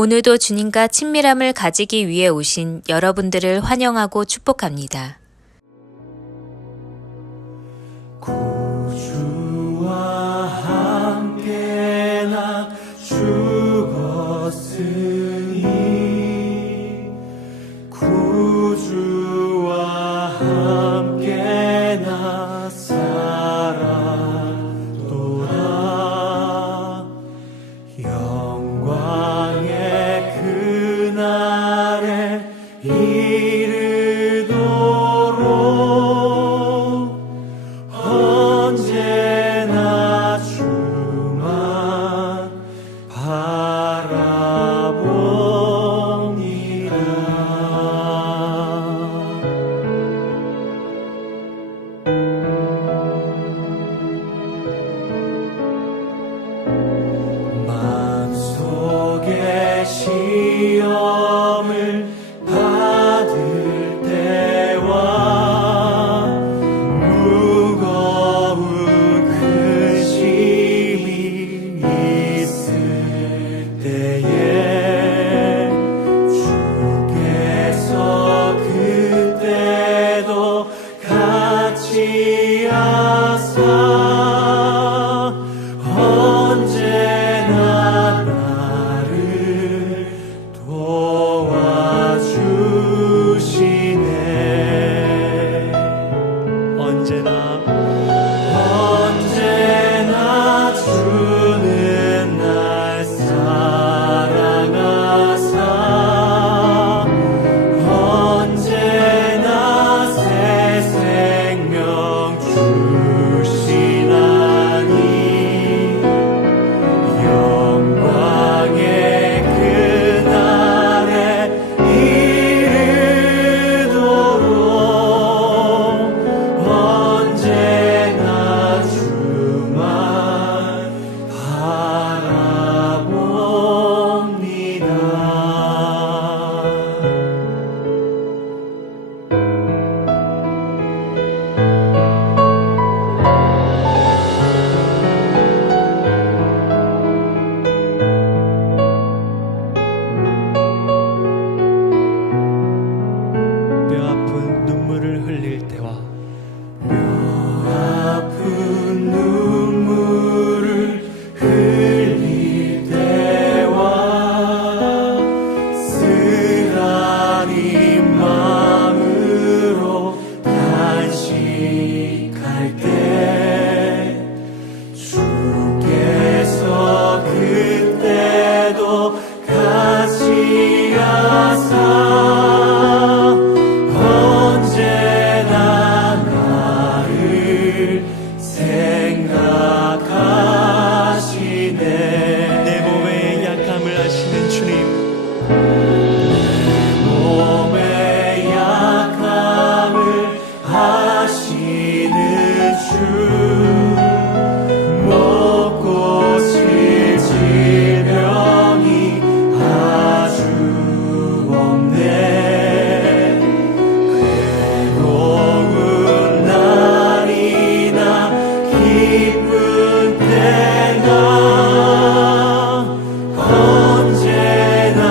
오늘도 주님과 친밀함을 가지기 위해 오신 여러분들을 환영하고 축복합니다. 구주와 함께 나 죽었으니 구주와 함께 나 살았도다. 영광의 그날에 이르도록 언제나 주만 바라봅니다. 마음속에 시험을 받을 때와 무거운 근심이 있을 때에 주께서 그때도 같이 하사 언제나 나를 도와주시네. 언제나 주는 날 사랑하사 언제나 새 생명 주시나니 영광의 그날에 이르도록 언제나 주만 바랍니다. 뼈 아픈 눈물을 흘릴 때와 뼈 아픈 눈물을 흘릴 때와 쓰라린 마음으로 단식할 때 주께서 그때도 같이 하사 언제나 나를 생각하시네. 내 몸의 약함을 아시는 주님, 내 몸의 약함을 아시는 주, 못 고칠 질병이 아주 없네. 괴로운 날이나 기쁜 때나 언제나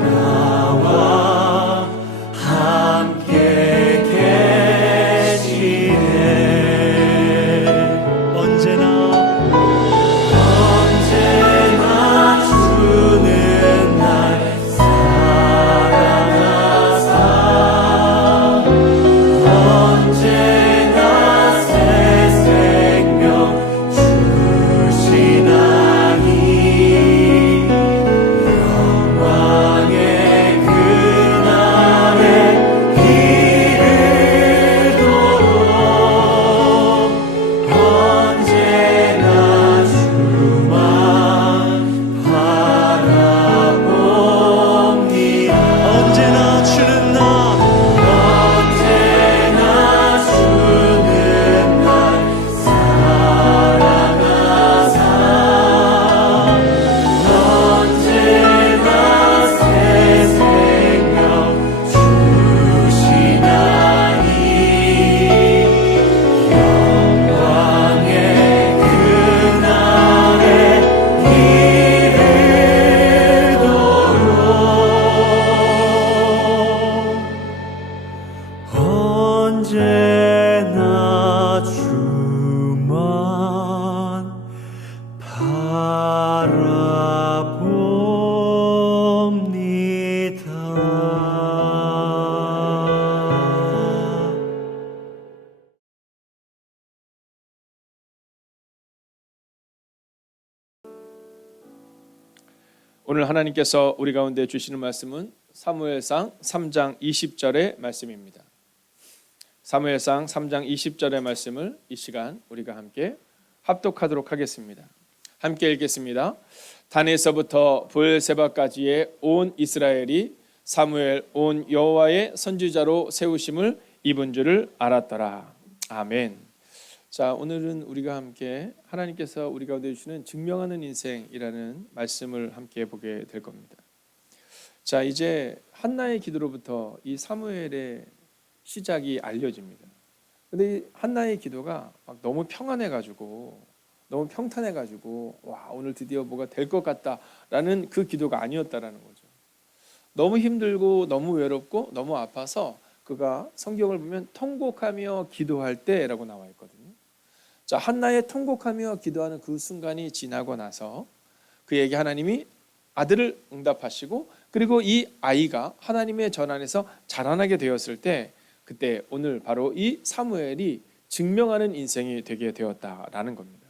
나와 함께 계시네. 언제나 주는 날 사랑하사 언제나 새 생명 주시나니 오늘 하나님께서 우리 가운데 주시는 말씀은 사무엘상 3장 20절의 말씀입니다. 사무엘상 3장 20절의 말씀을 이 시간 우리가 함께 합독하도록 하겠습니다. 함께 읽겠습니다. 단에서부터 브엘세바까지의 온 이스라엘이 사무엘 온 여호와의 선지자로 세우심을 입은 줄을 알았더라. 아멘. 자, 오늘은 우리가 함께 하나님께서 우리 가운데 주시는 증명하는 인생이라는 말씀을 함께 보게 될 겁니다. 자, 이제 한나의 기도로부터 이 사무엘의 시작이 알려집니다. 근데 이 한나의 기도가 막 너무 평안해가지고, 너무 평탄해가지고, 와, 오늘 드디어 뭐가 될 것 같다라는 그 기도가 아니었다라는 거죠. 너무 힘들고 너무 외롭고 너무 아파서 그가 성경을 보면 통곡하며 기도할 때라고 나와 있거든요. 자, 한나의 통곡하며 기도하는 그 순간이 지나고 나서 그에게 하나님이 아들을 응답하시고, 그리고 이 아이가 하나님의 전 안에서 자라나게 되었을 때, 그때 오늘 바로 이 사무엘이 증명하는 인생이 되게 되었다라는 겁니다.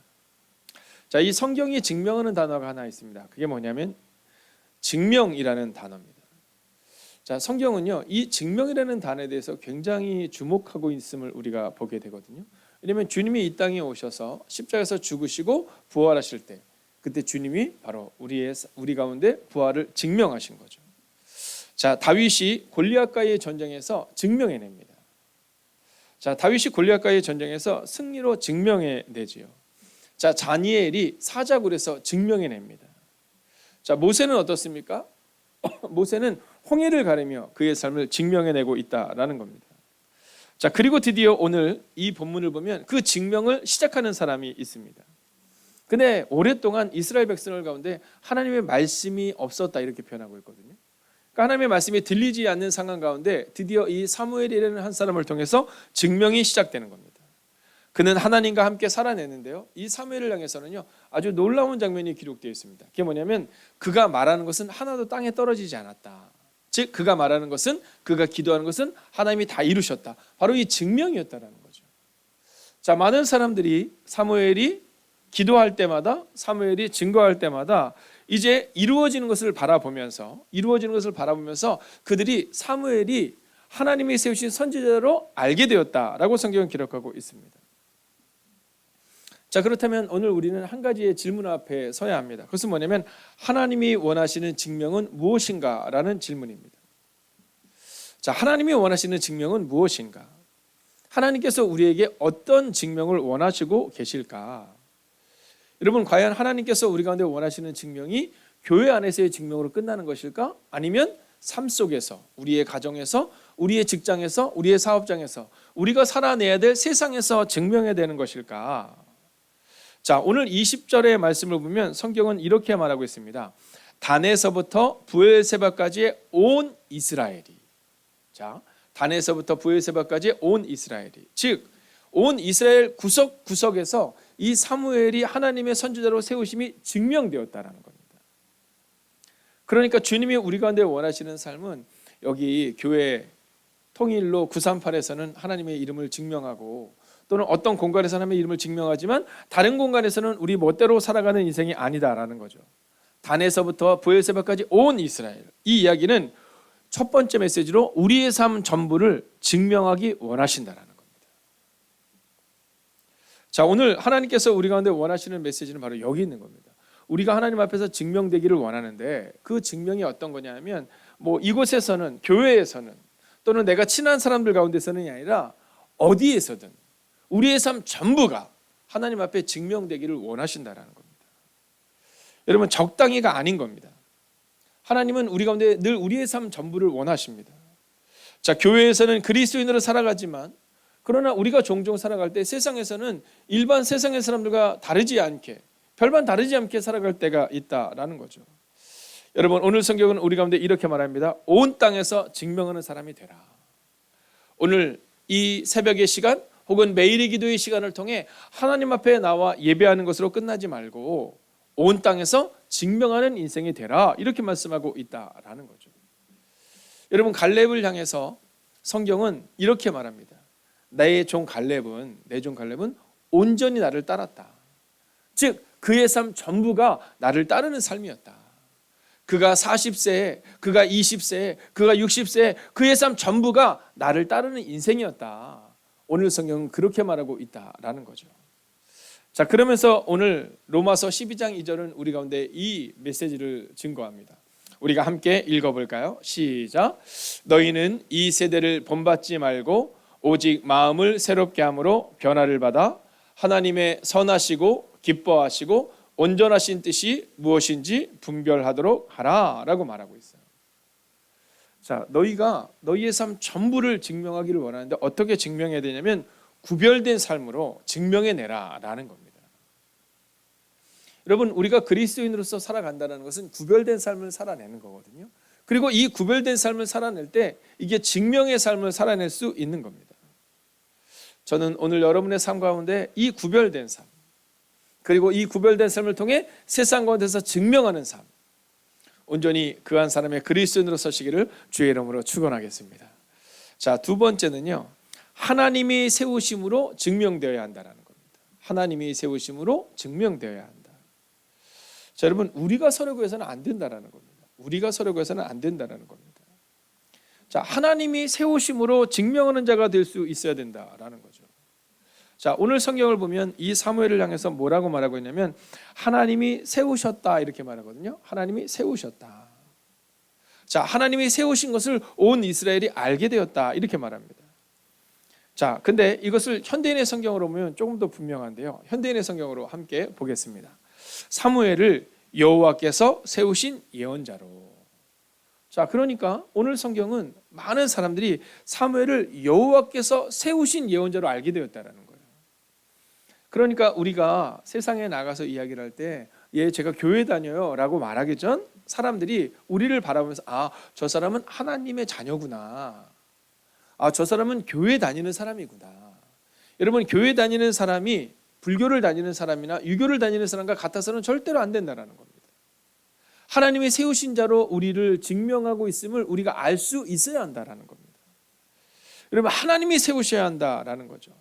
자, 이 성경이 증명하는 단어가 하나 있습니다. 그게 뭐냐면 증명이라는 단어입니다. 자, 성경은요, 이 증명이라는 단어에 대해서 굉장히 주목하고 있음을 우리가 보게 되거든요. 왜냐하면 주님이 이 땅에 오셔서 십자가에서 죽으시고 부활하실 때, 그때 주님이 바로 우리 가운데 부활을 증명하신 거죠. 자, 다윗이 골리앗과의 전쟁에서 증명해냅니다. 자, 다윗이 골리앗과의 전쟁에서 승리로 증명해내지요. 자, 다니엘이 사자굴에서 증명해냅니다. 자, 모세는 어떻습니까? 모세는 홍해를 가르며 그의 삶을 증명해내고 있다라는 겁니다. 자, 그리고 드디어 오늘 이 본문을 보면 그 증명을 시작하는 사람이 있습니다. 근데 오랫동안 이스라엘 백성들 가운데 하나님의 말씀이 없었다, 이렇게 표현하고 있거든요. 그러니까 하나님의 말씀이 들리지 않는 상황 가운데 드디어 이 사무엘이라는 한 사람을 통해서 증명이 시작되는 겁니다. 그는 하나님과 함께 살아내는데요, 이 사무엘을 향해서는요 아주 놀라운 장면이 기록되어 있습니다. 그게 뭐냐면 그가 말하는 것은 하나도 땅에 떨어지지 않았다. 즉 그가 말하는 것은, 그가 기도하는 것은 하나님이 다 이루셨다. 바로 이 증명이었다라는 거죠. 자, 많은 사람들이 사무엘이 기도할 때마다, 사무엘이 증거할 때마다 이제 이루어지는 것을 바라보면서 그들이 사무엘이 하나님이 세우신 선지자로 알게 되었다라고 성경은 기록하고 있습니다. 자, 그렇다면 오늘 우리는 한 가지의 질문 앞에 서야 합니다. 그것은 뭐냐면 하나님이 원하시는 증명은 무엇인가? 라는 질문입니다. 자, 하나님이 원하시는 증명은 무엇인가? 하나님께서 우리에게 어떤 증명을 원하시고 계실까? 여러분, 과연 하나님께서 우리 가운데 원하시는 증명이 교회 안에서의 증명으로 끝나는 것일까? 아니면 삶 속에서, 우리의 가정에서, 우리의 직장에서, 우리의 사업장에서, 우리가 살아내야 될 세상에서 증명해야 되는 것일까? 자, 오늘 20절의 말씀을 보면 성경은 이렇게 말하고 있습니다. 단에서부터 브엘세바까지의 온 이스라엘이, 자, 단에서부터 브엘세바까지의 온 이스라엘이, 즉 온 이스라엘 구석구석에서 이 사무엘이 하나님의 선지자로 세우심이 증명되었다라는 겁니다. 그러니까 주님이 우리 가운데 원하시는 삶은 여기 교회 통일로 938에서는 하나님의 이름을 증명하고, 또는 어떤 공간에서 하나님의 이름을 증명하지만 다른 공간에서는 우리 멋대로 살아가는 인생이 아니다라는 거죠. 단에서부터 브엘세바까지 온 이스라엘, 이 이야기는 첫 번째 메시지로 우리의 삶 전부를 증명하기 원하신다라는 겁니다. 자, 오늘 하나님께서 우리 가운데 원하시는 메시지는 바로 여기 있는 겁니다. 우리가 하나님 앞에서 증명되기를 원하는데 그 증명이 어떤 거냐면, 뭐 이곳에서는, 교회에서는, 또는 내가 친한 사람들 가운데서는이 아니라 어디에서든 우리의 삶 전부가 하나님 앞에 증명되기를 원하신다라는 겁니다. 여러분, 적당히가 아닌 겁니다. 하나님은 우리 가운데 늘 우리의 삶 전부를 원하십니다. 자, 교회에서는 그리스도인으로 살아가지만, 그러나 우리가 종종 살아갈 때 세상에서는 일반 세상의 사람들과 다르지 않게, 별반 다르지 않게 살아갈 때가 있다라는 거죠. 여러분, 오늘 성경은 우리 가운데 이렇게 말합니다. 온 땅에서 증명하는 사람이 되라. 오늘 이 새벽의 시간, 혹은 매일의 기도의 시간을 통해 하나님 앞에 나와 예배하는 것으로 끝나지 말고 온 땅에서 증명하는 인생이 되라, 이렇게 말씀하고 있다라는 거죠. 여러분, 갈렙을 향해서 성경은 이렇게 말합니다. 내 종 갈렙은 온전히 나를 따랐다. 즉 그의 삶 전부가 나를 따르는 삶이었다. 그가 40세, 그가 20세, 그가 60세, 그의 삶 전부가 나를 따르는 인생이었다. 오늘 성경은 그렇게 말하고 있다라는 거죠. 자, 그러면서 오늘 로마서 12장 2절은 우리 가운데 이 메시지를 증거합니다. 우리가 함께 읽어볼까요? 시작. 너희는 이 세대를 본받지 말고 오직 마음을 새롭게 함으로 변화를 받아 하나님의 선하시고 기뻐하시고 온전하신 뜻이 무엇인지 분별하도록 하라라고 말하고 있어요. 자, 너희가 너희의 삶 전부를 증명하기를 원하는데 어떻게 증명해야 되냐면 구별된 삶으로 증명해내라라는 겁니다. 여러분, 우리가 그리스도인으로서 살아간다는 것은 구별된 삶을 살아내는 거거든요. 그리고 이 구별된 삶을 살아낼 때 이게 증명의 삶을 살아낼 수 있는 겁니다. 저는 오늘 여러분의 삶 가운데 이 구별된 삶, 그리고 이 구별된 삶을 통해 세상 가운데서 증명하는 삶, 온전히 그 한 사람의 그리스도인으로 서시기를 주의 이름으로 축원하겠습니다. 자, 두 번째는요, 하나님이 세우심으로 증명되어야 한다는 겁니다. 하나님이 세우심으로 증명되어야 한다. 자, 여러분, 우리가 서려고 해서는 안 된다라는 겁니다. 우리가 서려고 해서는 안 된다라는 겁니다. 자, 하나님이 세우심으로 증명하는 자가 될 수 있어야 된다라는 거죠. 자, 오늘 성경을 보면 이 사무엘을 향해서 뭐라고 말하고 있냐면 하나님이 세우셨다 이렇게 말하거든요. 하나님이 세우셨다. 자, 하나님이 세우신 것을 온 이스라엘이 알게 되었다 이렇게 말합니다. 자, 근데 이것을 현대인의 성경으로 보면 조금 더 분명한데요. 현대인의 성경으로 함께 보겠습니다. 사무엘을 여호와께서 세우신 예언자로. 자, 그러니까 오늘 성경은 많은 사람들이 사무엘을 여호와께서 세우신 예언자로 알게 되었다라는 거예요. 그러니까 우리가 세상에 나가서 이야기를 할 때 예, 제가 교회 다녀요 라고 말하기 전 사람들이 우리를 바라보면서 아, 저 사람은 하나님의 자녀구나. 아, 저 사람은 교회 다니는 사람이구나. 여러분, 교회 다니는 사람이 불교를 다니는 사람이나 유교를 다니는 사람과 같아서는 절대로 안 된다는 겁니다. 하나님의 세우신 자로 우리를 증명하고 있음을 우리가 알 수 있어야 한다는 겁니다. 여러분, 하나님이 세우셔야 한다라는 거죠.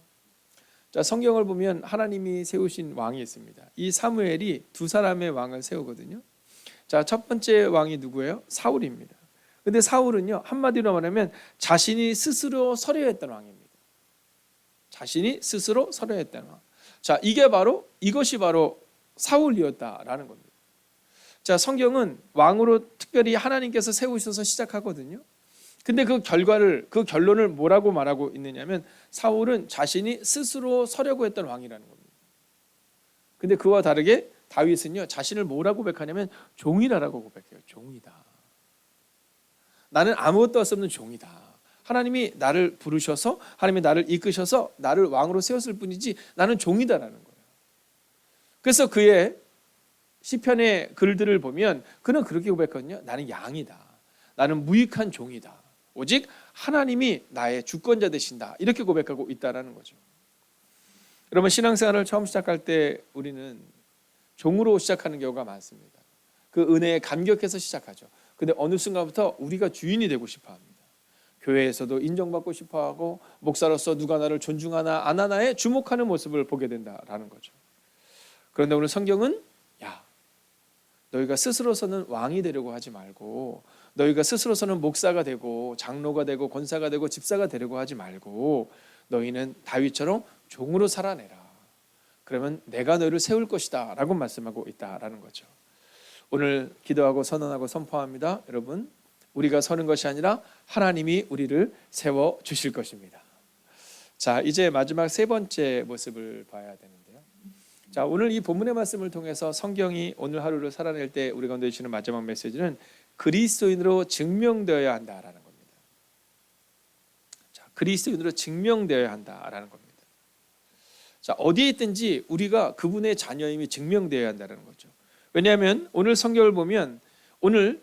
자, 성경을 보면 하나님이 세우신 왕이 있습니다. 이 사무엘이 두 사람의 왕을 세우거든요. 자, 첫 번째 왕이 누구예요? 사울입니다. 근데 사울은요, 한마디로 말하면 자신이 스스로 서려했던 왕입니다. 자신이 스스로 서려했던 왕. 자, 이것이 바로 사울이었다라는 겁니다. 자, 성경은 왕으로 특별히 하나님께서 세우셔서 시작하거든요. 근데 그 결론을 뭐라고 말하고 있느냐면 사울은 자신이 스스로 서려고 했던 왕이라는 겁니다. 근데 그와 다르게 다윗은요, 자신을 뭐라고 고백하냐면 종이라고 고백해요. 종이다. 나는 아무것도 할 수 없는 종이다. 하나님이 나를 부르셔서 하나님이 나를 이끄셔서 나를 왕으로 세웠을 뿐이지 나는 종이다라는 거예요. 그래서 그의 시편의 글들을 보면 그는 그렇게 고백하거든요. 나는 양이다. 나는 무익한 종이다. 오직 하나님이 나의 주권자 되신다. 이렇게 고백하고 있다라는 거죠. 여러분, 신앙생활을 처음 시작할 때 우리는 종으로 시작하는 경우가 많습니다. 그 은혜에 감격해서 시작하죠. 근데 어느 순간부터 우리가 주인이 되고 싶어 합니다. 교회에서도 인정받고 싶어 하고 목사로서 누가 나를 존중하나 안 하나에 주목하는 모습을 보게 된다라는 거죠. 그런데 오늘 성경은 너희가 스스로서는 왕이 되려고 하지 말고 너희가 스스로서는 목사가 되고 장로가 되고 권사가 되고 집사가 되려고 하지 말고 너희는 다윗처럼 종으로 살아내라. 그러면 내가 너희를 세울 것이다 라고 말씀하고 있다라는 거죠. 오늘 기도하고 선언하고 선포합니다. 여러분, 우리가 서는 것이 아니라 하나님이 우리를 세워주실 것입니다. 자, 이제 마지막 세 번째 모습을 봐야 되는데요. 자, 오늘 이 본문의 말씀을 통해서 성경이 오늘 하루를 살아낼 때 우리 가운데 주시는 마지막 메시지는 그리스도인으로 증명되어야 한다라는 겁니다. 자, 그리스도인으로 증명되어야 한다라는 겁니다. 자, 어디에 있든지 우리가 그분의 자녀임이 증명되어야 한다는 거죠. 왜냐하면 오늘 성경을 보면 오늘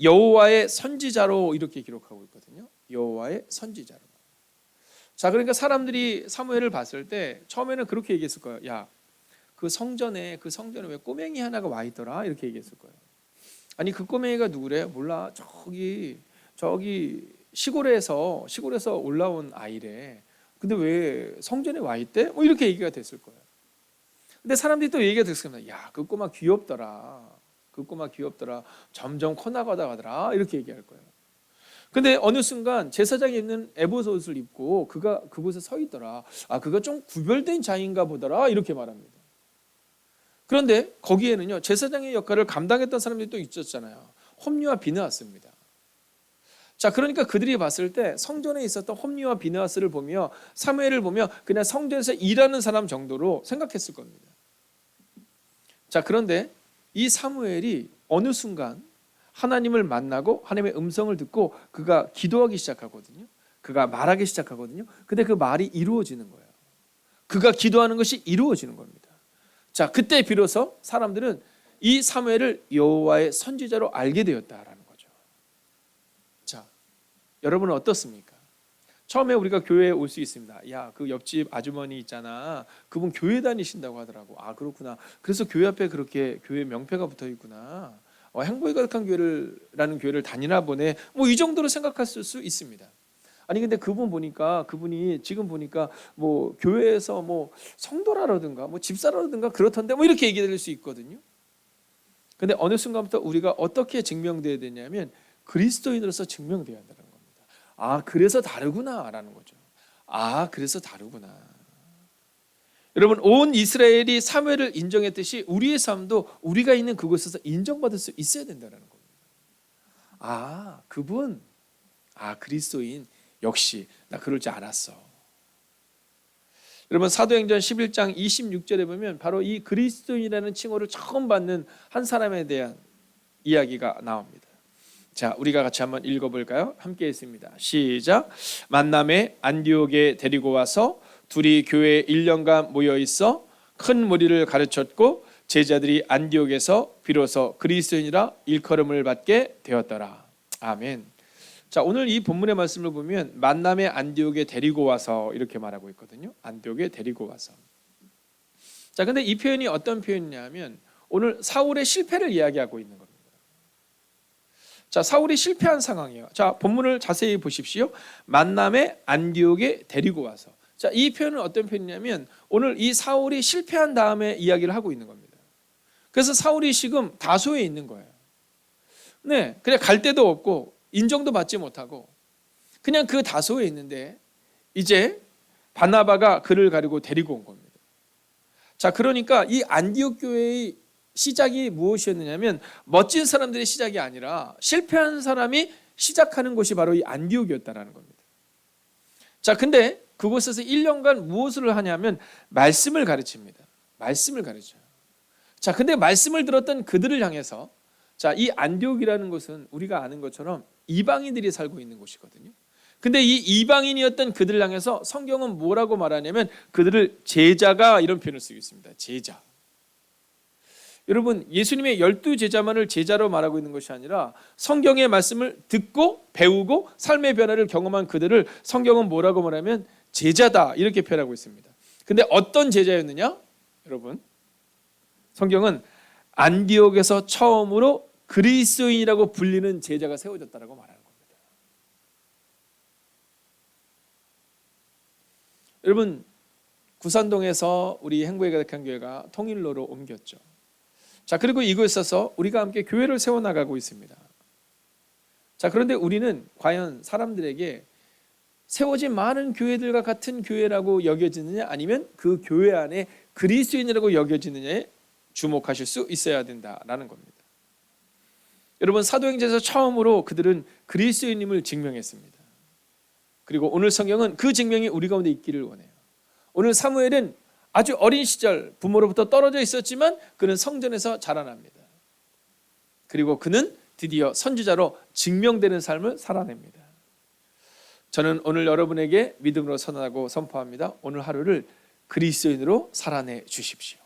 여호와의 선지자로 이렇게 기록하고 있거든요. 여호와의 선지자로. 자, 그러니까 사람들이 사무엘을 봤을 때 처음에는 그렇게 얘기했을 거예요. 야, 그 성전에 왜 꼬맹이 하나가 와 있더라 이렇게 얘기했을 거예요. 아니, 그 꼬맹이가 누구래? 몰라. 저기 시골에서 올라온 아이래. 근데 왜 성전에 와 있대? 뭐 이렇게 얘기가 됐을 거예요. 근데 사람들이 또 얘기가 됐을 겁니다. 야, 그 꼬마 귀엽더라. 그 꼬마 귀엽더라. 점점 커나가다 가더라. 이렇게 얘기할 거예요. 근데 어느 순간 제사장이 입는 에봇 옷을 입고 그가 그곳에 서 있더라. 아, 그가 좀 구별된 자인가 보더라. 이렇게 말합니다. 그런데 거기에는요, 제사장의 역할을 감당했던 사람들이 또 있었잖아요. 홈리와 비느하스입니다. 자, 그러니까 그들이 봤을 때 성전에 있었던 홈리와 비느하스를 보며 사무엘을 보며 그냥 성전에서 일하는 사람 정도로 생각했을 겁니다. 자, 그런데 이 사무엘이 어느 순간 하나님을 만나고 하나님의 음성을 듣고 그가 기도하기 시작하거든요. 그가 말하기 시작하거든요. 근데 그 말이 이루어지는 거예요. 그가 기도하는 것이 이루어지는 겁니다. 자, 그때 비로소 사람들은 이 사무엘을 여호와의 선지자로 알게 되었다라는 거죠. 자, 여러분은 어떻습니까? 처음에 우리가 교회에 올 수 있습니다. 야, 그 옆집 아주머니 있잖아. 그분 교회 다니신다고 하더라고. 아, 그렇구나. 그래서 교회 앞에 그렇게 교회 명패가 붙어 있구나. 행복이 가득한 교회라는 교회를 다니나 보네. 뭐 이 정도로 생각했을 수 있습니다. 아니 근데 그분이 지금 보니까 뭐 교회에서 뭐 성도라든가 뭐 집사라든가 그렇던데 뭐 이렇게 얘기할 수 있거든요. 근데 어느 순간부터 우리가 어떻게 증명돼야 되냐면 그리스도인으로서 증명돼야 한다는 겁니다. 아, 그래서 다르구나라는 거죠. 아, 그래서 다르구나. 여러분, 온 이스라엘이 사무엘을 인정했듯이 우리의 삶도 우리가 있는 그곳에서 인정받을 수 있어야 된다는 겁니다. 아, 그분, 아, 그리스도인, 역시 나 그럴 줄 알았어. 여러분, 사도행전 11장 26절에 보면 바로 이 그리스도인이라는 칭호를 처음 받는 한 사람에 대한 이야기가 나옵니다. 자, 우리가 같이 한번 읽어볼까요? 함께 했습니다. 시작. 만남에 안디옥에 데리고 와서 둘이 교회에 1년간 모여 있어 큰 무리를 가르쳤고 제자들이 안디옥에서 비로소 그리스도인이라 일컬음을 받게 되었더라. 아멘. 자, 오늘 이 본문의 말씀을 보면 만남에 안디옥에 데리고 와서 이렇게 말하고 있거든요. 안디옥에 데리고 와서. 자, 근데 이 표현이 어떤 표현이냐면 오늘 사울의 실패를 이야기하고 있는 겁니다. 자, 사울이 실패한 상황이에요. 자, 본문을 자세히 보십시오. 만남에 안디옥에 데리고 와서. 자, 이 표현은 어떤 표현이냐면 오늘 이 사울이 실패한 다음에 이야기를 하고 있는 겁니다. 그래서 사울이 지금 다소에 있는 거예요. 네, 그냥 갈 데도 없고 인정도 받지 못하고 그냥 그 다소에 있는데 이제 바나바가 그를 가지고 데리고 온 겁니다. 자, 그러니까 이 안디옥 교회의 시작이 무엇이었느냐면 멋진 사람들의 시작이 아니라 실패한 사람이 시작하는 곳이 바로 이 안디옥이었다라는 겁니다. 자, 근데 그곳에서 1년간 무엇을 하냐면 말씀을 가르칩니다. 말씀을 가르쳐요. 자, 근데 말씀을 들었던 그들을 향해서 자, 이 안디옥이라는 곳은 우리가 아는 것처럼 이방인들이 살고 있는 곳이거든요. 근데 이 이방인이었던 그들을 향해서 성경은 뭐라고 말하냐면 그들을 제자가 이런 표현을 쓰고 있습니다. 제자. 여러분, 예수님의 12제자만을 제자로 말하고 있는 것이 아니라 성경의 말씀을 듣고 배우고 삶의 변화를 경험한 그들을 성경은 뭐라고 말하면 제자다 이렇게 표현하고 있습니다. 근데 어떤 제자였느냐? 여러분, 성경은 안디옥에서 처음으로 그리스도인이라고 불리는 제자가 세워졌다라고 말하는 겁니다. 여러분, 구산동에서 우리 행복이 가득한 교회가 통일로로 옮겼죠. 자, 그리고 이곳에서 우리가 함께 교회를 세워나가고 있습니다. 자, 그런데 우리는 과연 사람들에게 세워진 많은 교회들과 같은 교회라고 여겨지느냐 아니면 그 교회 안에 그리스도인이라고 여겨지느냐에 주목하실 수 있어야 된다라는 겁니다. 여러분, 사도행전에서 처음으로 그들은 그리스도인임을 증명했습니다. 그리고 오늘 성경은 그 증명이 우리 가운데 있기를 원해요. 오늘 사무엘은 아주 어린 시절 부모로부터 떨어져 있었지만 그는 성전에서 자라납니다. 그리고 그는 드디어 선지자로 증명되는 삶을 살아냅니다. 저는 오늘 여러분에게 믿음으로 선언하고 선포합니다. 오늘 하루를 그리스도인으로 살아내 주십시오.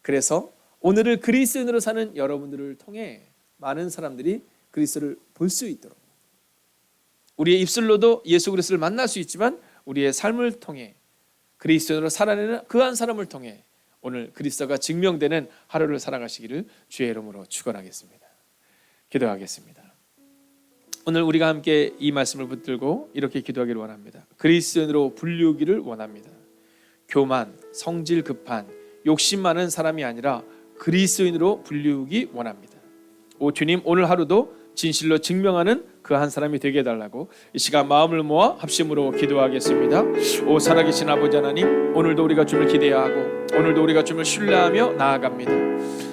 그래서 오늘을 그리스도인으로 사는 여러분들을 통해 많은 사람들이 그리스도를 볼 수 있도록 우리의 입술로도 예수 그리스도를 만날 수 있지만 우리의 삶을 통해 그리스도인으로 살아내는 그 한 사람을 통해 오늘 그리스도가 증명되는 하루를 살아가시기를 주의 이름으로 축원하겠습니다. 기도하겠습니다. 오늘 우리가 함께 이 말씀을 붙들고 이렇게 기도하기를 원합니다. 그리스도인으로 분류기를 원합니다. 교만, 성질 급한, 욕심 많은 사람이 아니라 그리스도인으로 분류기 원합니다. 오 주님, 오늘 하루도 진실로 증명하는 그 한 사람이 되게 해달라고 이 시간 마음을 모아 합심으로 기도하겠습니다. 오 살아계신 아버지 하나님, 오늘도 우리가 주를 기대하고 오늘도 우리가 주를 신뢰하며 나아갑니다.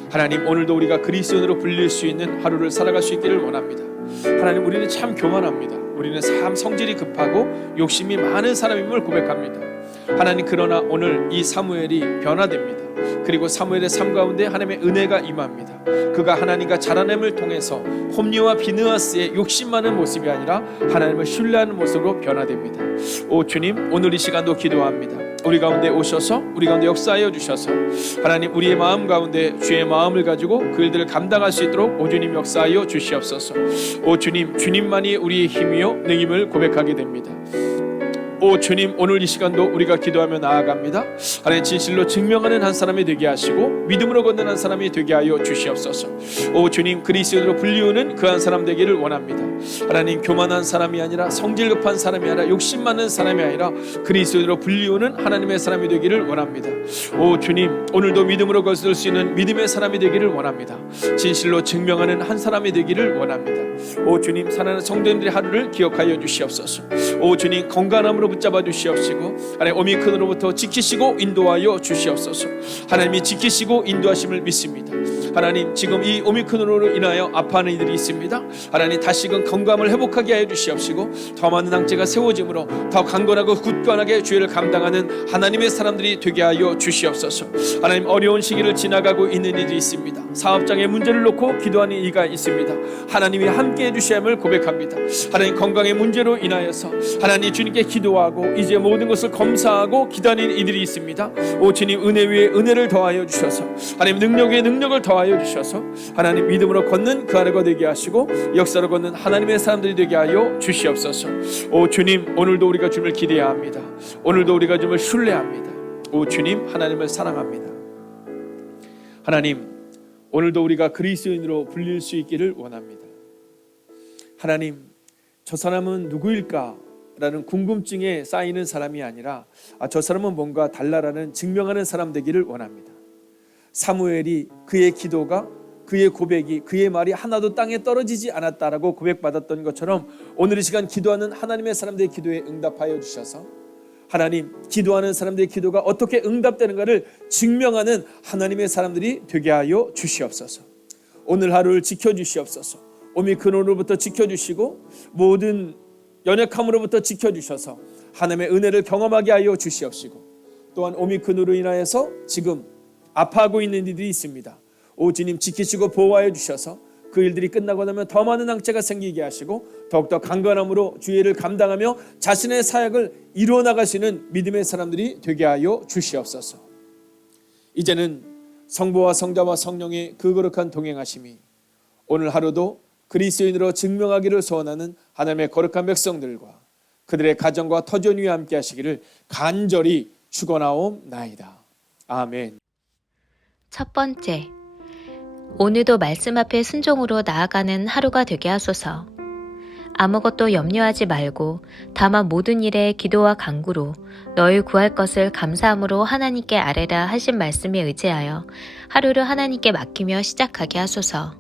하나님, 오늘도 우리가 그리스도인으로 불릴 수 있는 하루를 살아갈 수 있기를 원합니다. 하나님, 우리는 참 교만합니다. 우리는 참 성질이 급하고 욕심이 많은 사람임을 고백합니다. 하나님, 그러나 오늘 이 사무엘이 변화됩니다. 그리고 사무엘의 삶 가운데 하나님의 은혜가 임합니다. 그가 하나님과 자라냄을 통해서 홈리와 비느하스의 욕심 많은 모습이 아니라 하나님을 신뢰하는 모습으로 변화됩니다. 오 주님, 오늘 이 시간도 기도합니다. 우리 가운데 오셔서 우리 가운데 역사하여 주셔서 하나님, 우리의 마음 가운데 주의 마음을 가지고 그 일들을 감당할 수 있도록 오 주님 역사하여 주시옵소서. 오 주님, 주님만이 우리의 힘이요 능임을 고백하게 됩니다. 오 주님, 오늘 이 시간도 우리가 기도하며 나아갑니다. 하나님, 진실로 증명하는 한 사람이 되게 하시고 믿음으로 걷는 한 사람이 되게 하여 주시옵소서. 오 주님, 그리스도인으로 불리우는 그 한 사람 되기를 원합니다. 하나님, 교만한 사람이 아니라 성질 급한 사람이 아니라 욕심 많은 사람이 아니라 그리스도인으로 불리우는 하나님의 사람이 되기를 원합니다. 오 주님, 오늘도 믿음으로 걷을 수 있는 믿음의 사람이 되기를 원합니다. 진실로 증명하는 한 사람이 되기를 원합니다. 오 주님, 사랑하는 성도님들의 하루를 기억하여 주시옵소서. 오 주님, 건강함으로 붙잡아 주시옵시고 하나님, 오미크론으로부터 지키시고 인도하여 주시옵소서. 하나님이 지키시고 인도하심을 믿습니다. 하나님, 지금 이 오미크론으로 인하여 아파하는 이들이 있습니다. 하나님, 다시금 건강을 회복하게 하여 주시옵시고 더 많은 낭제가 세워짐으로 더 강건하고 굳건하게 주의를 감당하는 하나님의 사람들이 되게 하여 주시옵소서. 하나님, 어려운 시기를 지나가고 있는 이들이 있습니다. 사업장의 문제를 놓고 기도하는 이가 있습니다. 하나님이 함께 해주셔야 함을 고백합니다. 하나님, 건강의 문제로 인하여서 하나님 주님께 기도하고 이제 모든 것을 검사하고 기다리는 이들이 있습니다. 오 주님, 은혜 위에 은혜를 더하여 주셔서 하나님, 능력 위에 능력을 더하여 주셔서 하나님, 믿음으로 걷는 그 하루가 되게 하시고 역사로 걷는 하나님의 사람들이 되게 하여 주시옵소서. 오 주님, 오늘도 우리가 주님을 기대합니다. 오늘도 우리가 주님을 신뢰합니다. 오 주님, 하나님을 사랑합니다. 하나님, 오늘도 우리가 그리스도인으로 불릴 수 있기를 원합니다. 하나님, 저 사람은 누구일까? 라는 궁금증에 쌓이는 사람이 아니라 저 사람은 뭔가 달라라는 증명하는 사람 되기를 원합니다. 사무엘이 그의 기도가, 그의 고백이, 그의 말이 하나도 땅에 떨어지지 않았다라고 고백받았던 것처럼 오늘 이 시간 기도하는 하나님의 사람들의 기도에 응답하여 주셔서 하나님, 기도하는 사람들의 기도가 어떻게 응답되는가를 증명하는 하나님의 사람들이 되게 하여 주시옵소서. 오늘 하루를 지켜주시옵소서. 오미크론으로부터 지켜주시고 모든 연약함으로부터 지켜주셔서 하나님의 은혜를 경험하게 하여 주시옵시고 또한 오미크론으로 인하여서 지금 아파하고 있는 이들이 있습니다. 오 주님, 지키시고 보호하여 주셔서 그 일들이 끝나고 나면 더 많은 낭체가 생기게 하시고 더욱더 강건함으로 주의를 감당하며 자신의 사역을 이루어 나가시는 믿음의 사람들이 되게 하여 주시옵소서. 이제는 성부와 성자와 성령의 그 거룩한 동행하심이 오늘 하루도 그리스도인으로 증명하기를 소원하는 하나님의 거룩한 백성들과 그들의 가정과 터전 위에 함께 하시기를 간절히 축원하옵나이다. 아멘. 첫 번째, 오늘도 말씀 앞에 순종으로 나아가는 하루가 되게 하소서. 아무것도 염려하지 말고 다만 모든 일에 기도와 간구로 너희 구할 것을 감사함으로 하나님께 아뢰라 하신 말씀에 의지하여 하루를 하나님께 맡기며 시작하게 하소서.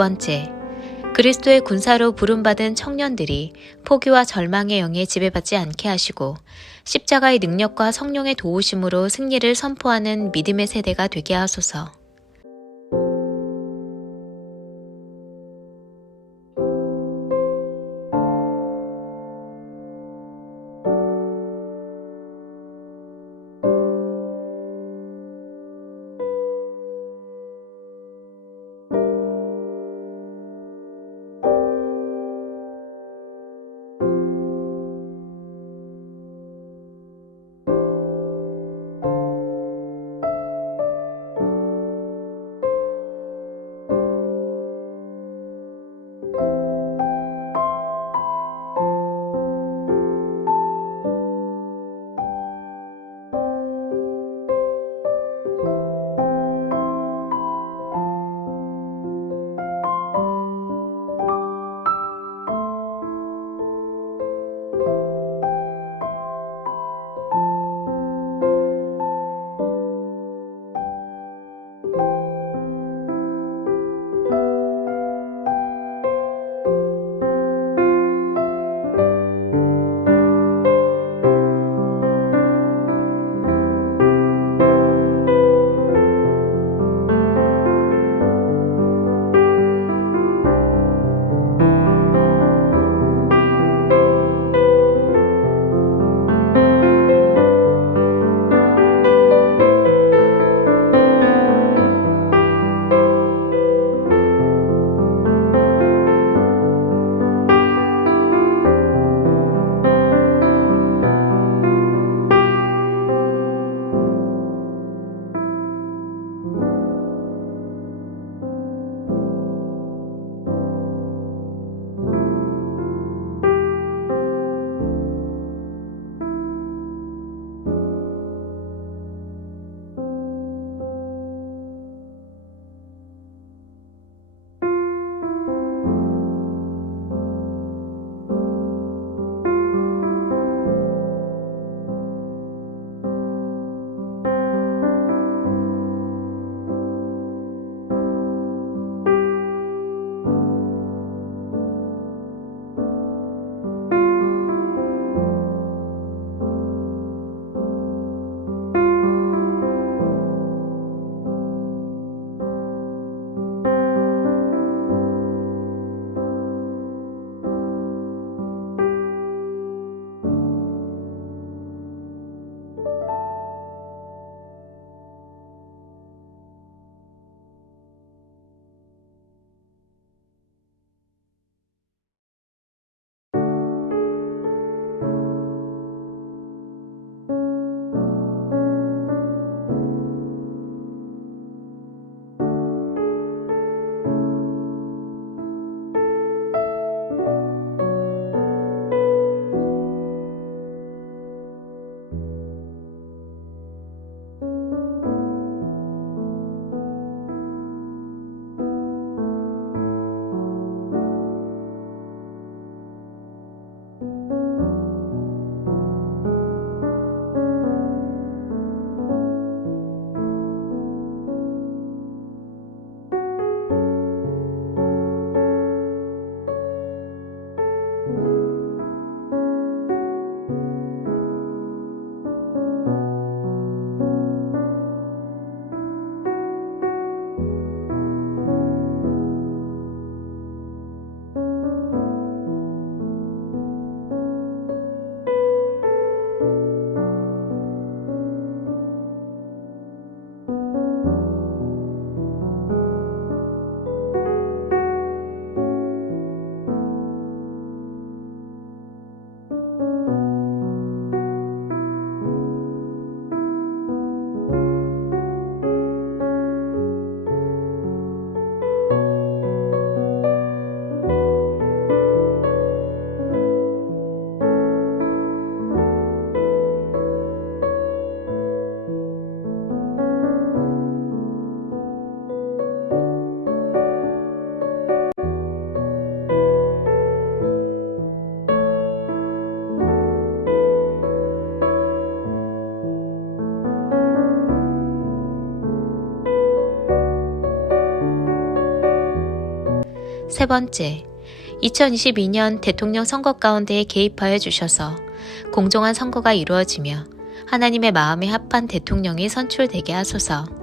번째, 그리스도의 군사로 부름받은 청년들이 포기와 절망의 영에 지배받지 않게 하시고 십자가의 능력과 성령의 도우심으로 승리를 선포하는 믿음의 세대가 되게 하소서. 세 번째, 2022년 대통령 선거 가운데 개입하여 주셔서 공정한 선거가 이루어지며 하나님의 마음에 합한 대통령이 선출되게 하소서.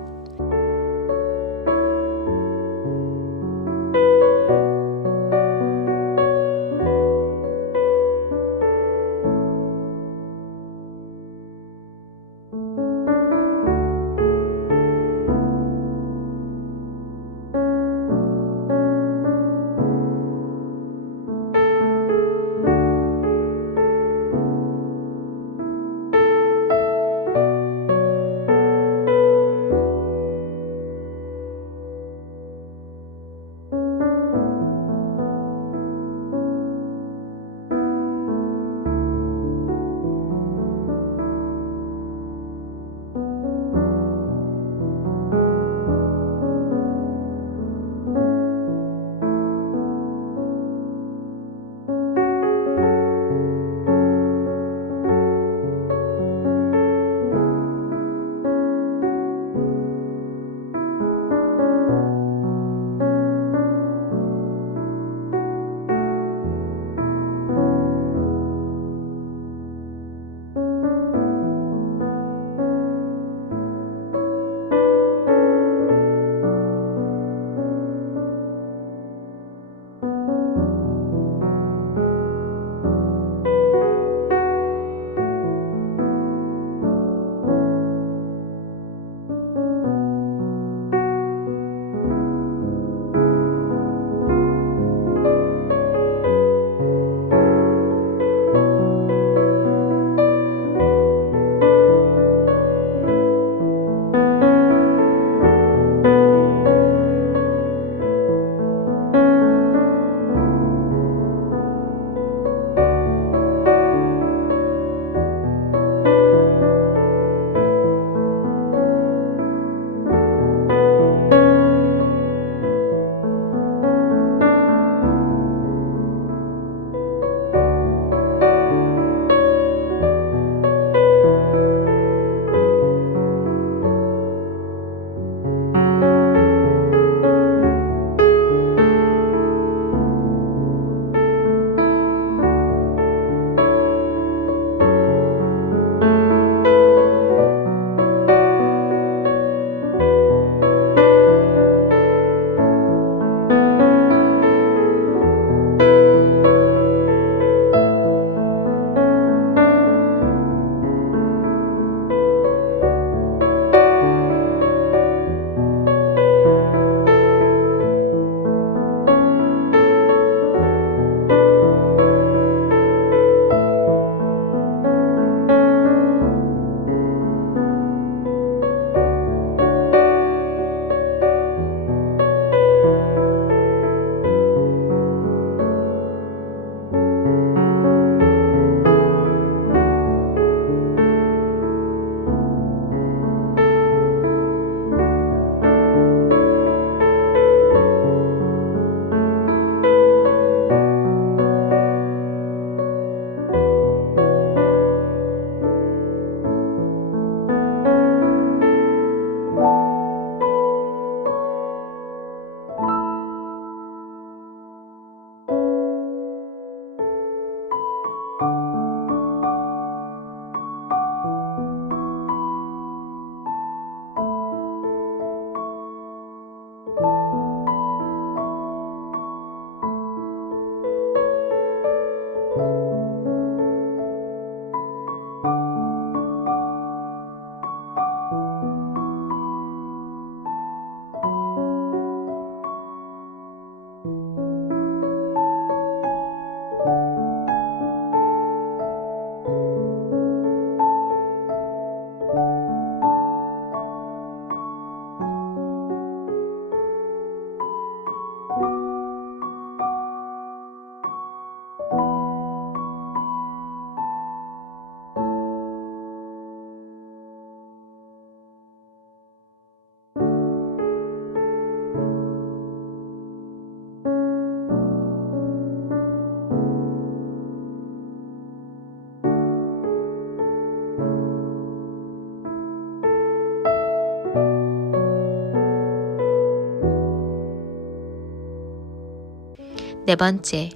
4번째,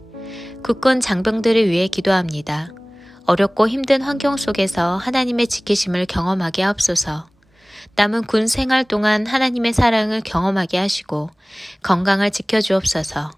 국군 장병들을 위해 기도합니다. 어렵고 힘든 환경 속에서 하나님의 지키심을 경험하게 하옵소서. 남은 군 생활 동안 하나님의 사랑을 경험하게 하시고 건강을 지켜주옵소서.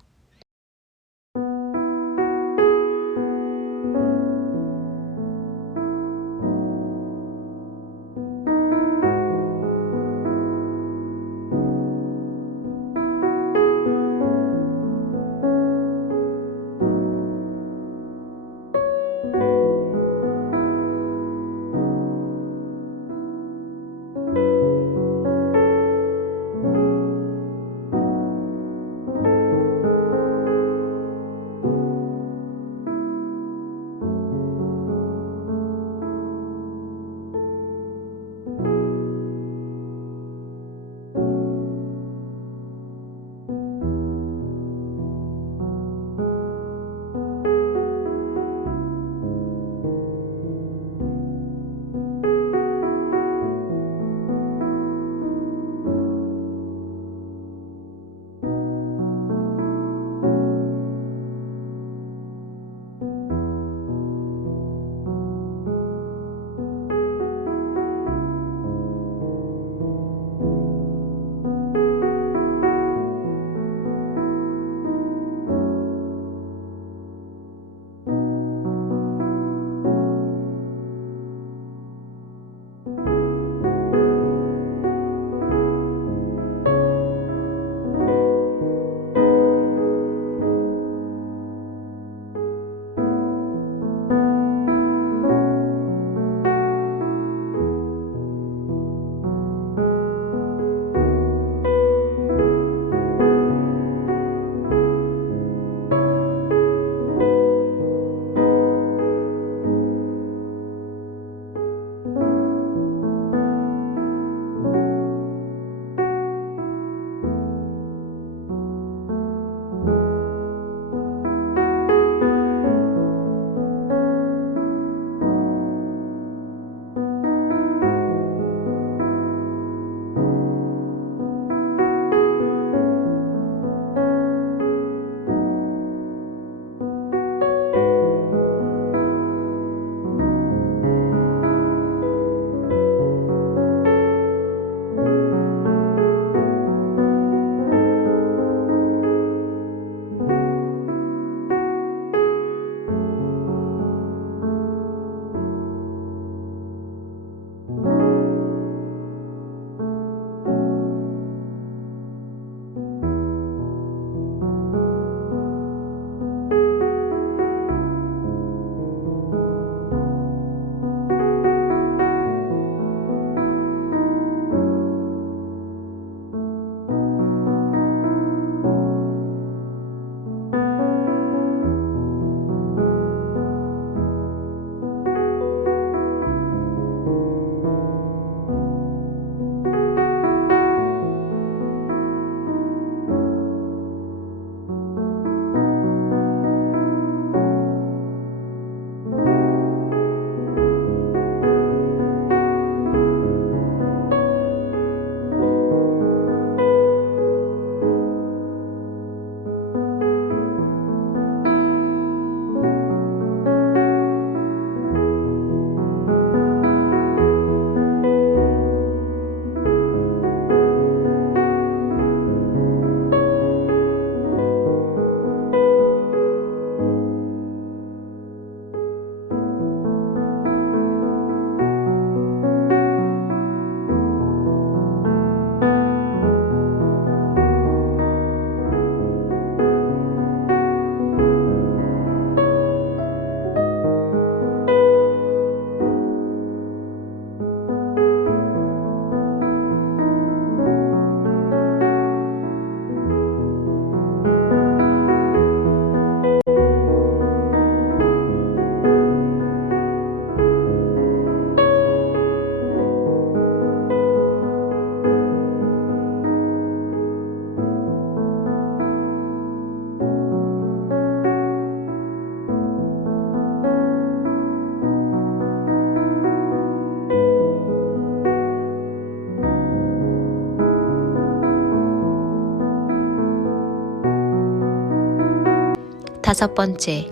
5번째,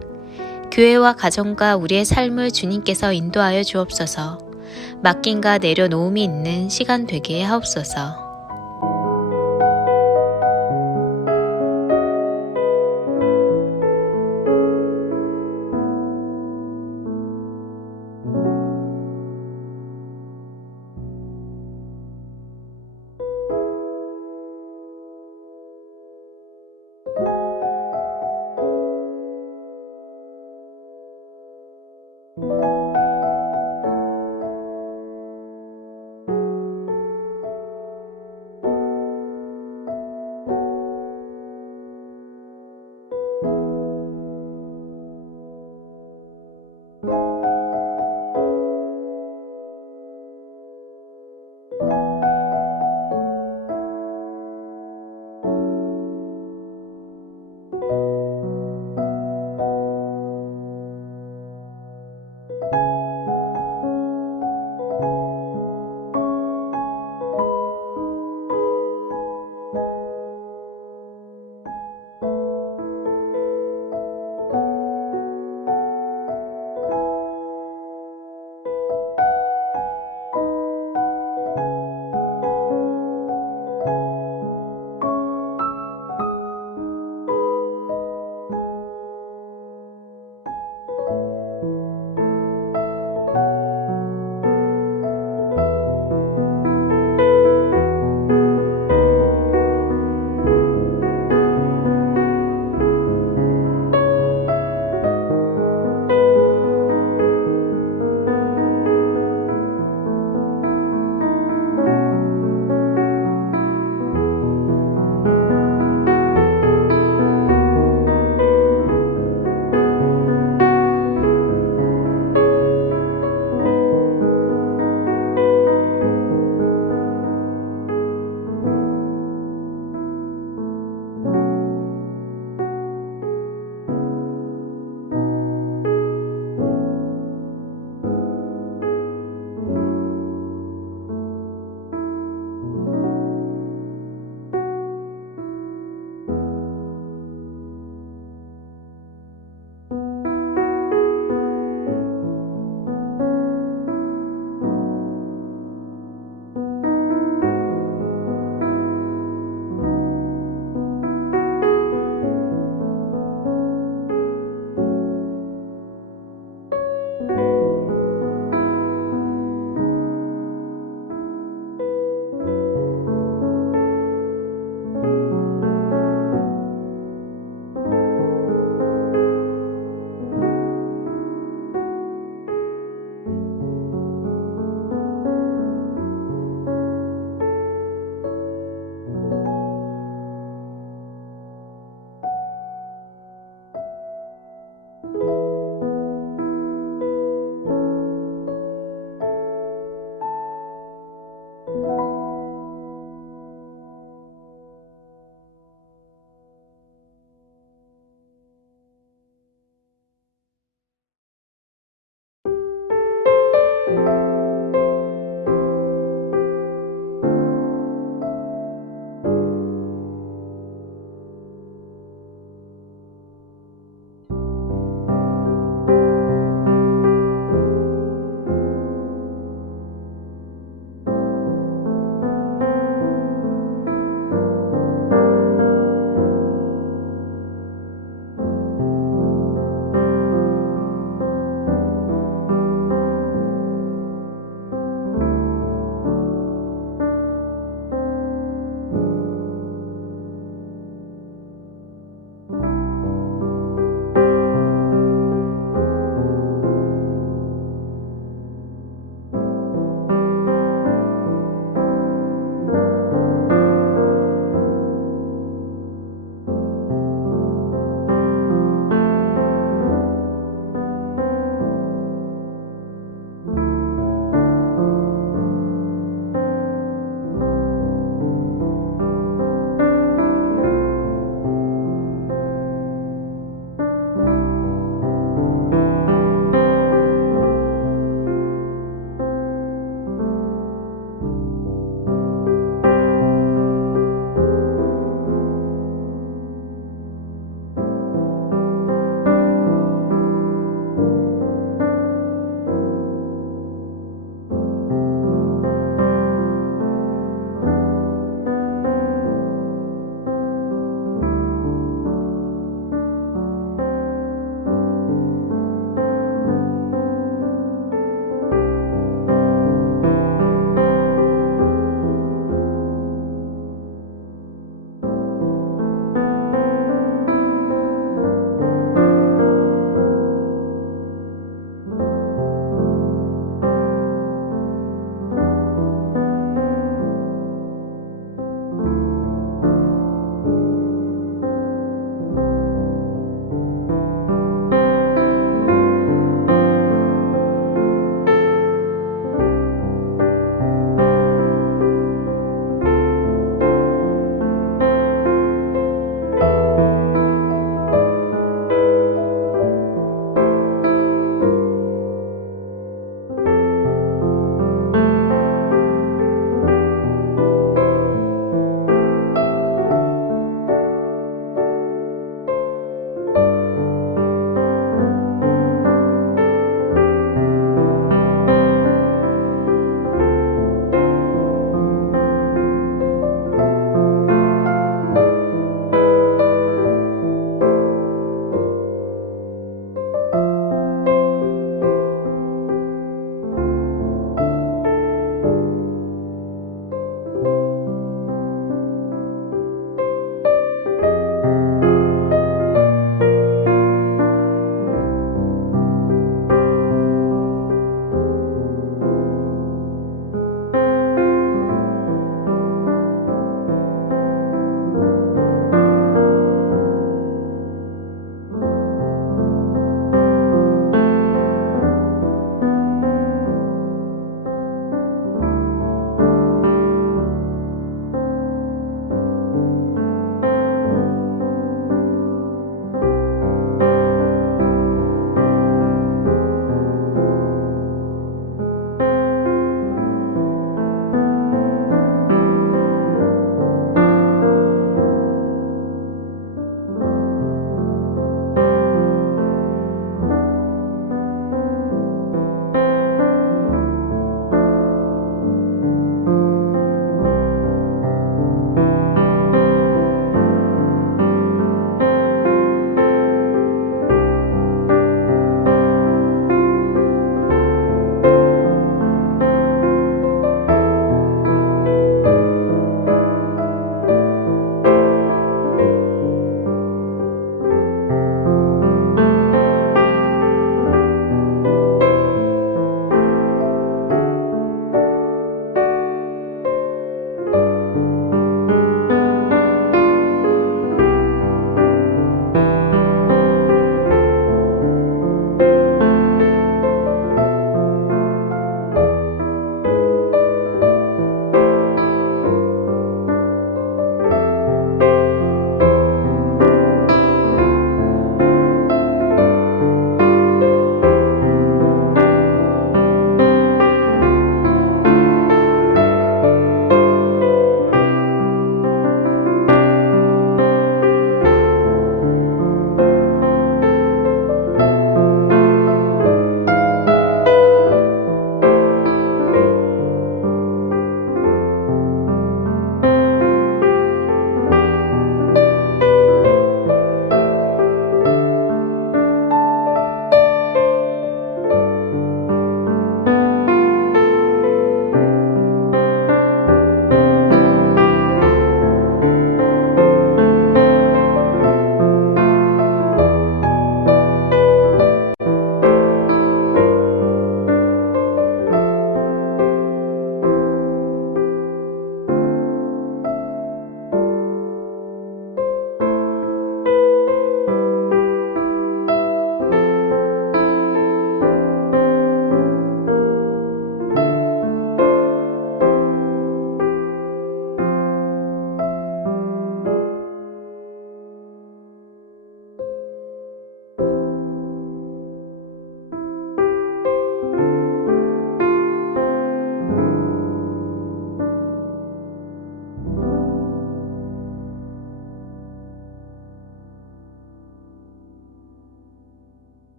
교회와 가정과 우리의 삶을 주님께서 인도하여 주옵소서. 맡김과 내려놓음이 있는 시간 되게 하옵소서.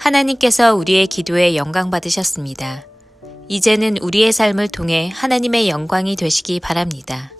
하나님께서 우리의 기도에 영광 받으셨습니다. 이제는 우리의 삶을 통해 하나님의 영광이 되시기 바랍니다.